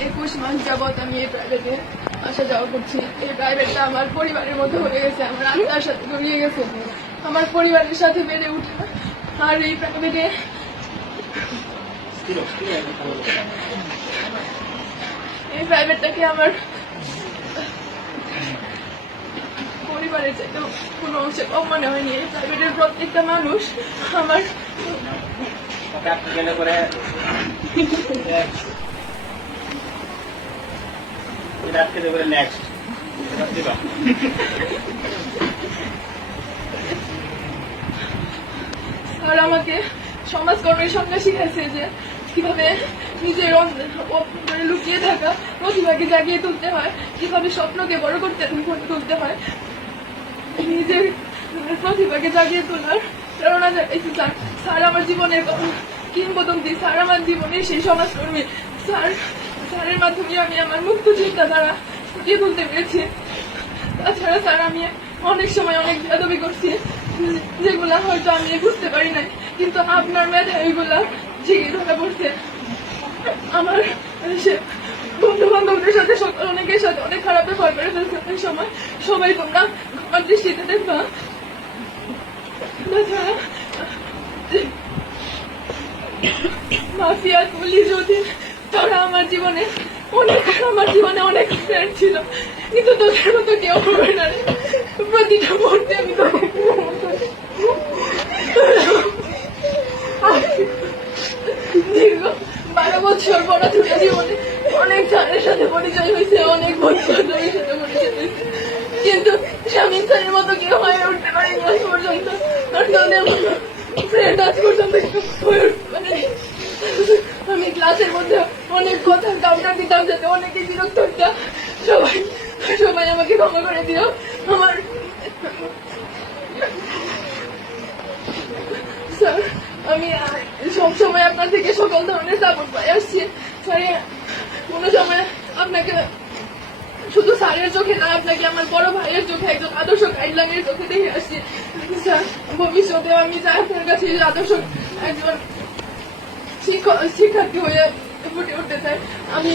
21 মাস যাবৎ আমি এই প্রাইভেটে আসা যাওয়া করছি। এই প্রাইভেটটা আমার পরিবারের মধ্যে হয়ে গেছে, আমার আত্মার সাথে জড়িয়ে গেছে, আমার পরিবারের সাথে বেড়ে উঠা। আর এই প্রাইভেটটাকে আমার পরিবারের চাইতে কোনো অংশে কম মনে হয়নি। এই প্রাইভেটের প্রত্যেকটা মানুষ আমার আর আমাকে সমাজকর্মের সঙ্গে শিখাইছে যে কিভাবে নিজের অন্তরে লুকিয়ে থাকা প্রতিভাকে জাগিয়ে তুলতে হয়, কিভাবে স্বপ্নকে বড় করতে তুলতে হয়, নিজের প্রতিভাকে জাগিয়ে তোলার প্রেরণা জাগাইছে স্যার। স্যার আমার জীবনের কিংবদন্তি, স্যার আমার জীবনের সেই সমাজকর্মী। স্যারের মাধ্যমে আমি আমার মুক্ত চিন্তাধারা ফুটিয়ে তুলতে পেরেছি। তাছাড়া স্যার আমি অনেক সময় অনেক বেয়াদবি করছি, যেগুলা হয়তো আমি বুঝতে পারি নাই, কিন্তু আপনার মেধা এগুলা ঠিকই ধরা পড়ছে। আমার বন্ধু বান্ধবদের সাথে অনেকের সাথে অনেক খারাপ ব্যবহার করে ফেলছে ওই সময়, সবাই তোমরা আমার দৃষ্টিতে দেখবা। তাছাড়া মাফিয়া পুলিশ যদি তারা আমার জীবনে অনেক ফ্রেন্ড ছিল, কিন্তু তোদের মতো কেউ হবে না। প্রতিটা মুহূর্তে আমি দীর্ঘ 12 বছর পড়াশোনা জীবনে অনেক স্যারের সাথে পরিচয় হয়েছে, অনেক বন্ধু-বান্ধবের সাথে পরিচয় হয়েছে, কিন্তু শামীম স্যারের মতো কেউ হয়ে উঠতে পারেনি আজ পর্যন্ত। আর তাদের মতো ফ্রেন্ড আজ পর্যন্ত হয়ে উঠতে পারেনি। আমি ক্লাসের মধ্যে অনেক কথা কাউন্টার দিতাম যাতে অনেকে বিরক্ত হতাম। সবাই আমাকে ক্ষমা করে দিও। আমার স্যার, আমি সবসময় আপনার থেকে সকল ধরনের সাপোর্ট পাই আসছি। স্যার, কোনো সময় আপনাকে শুধু স্যারের চোখে না, আপনাকে আমার বড় ভাইয়ের চোখে, একজন আদর্শ গাইডলাইনের চোখে দেখে আসছি। স্যার, ভবিষ্যতেও আমি চাই আপনার কাছে আদর্শ একজন শিক্ষার্থী হয়ে ফুটে উঠতে চাই। আমি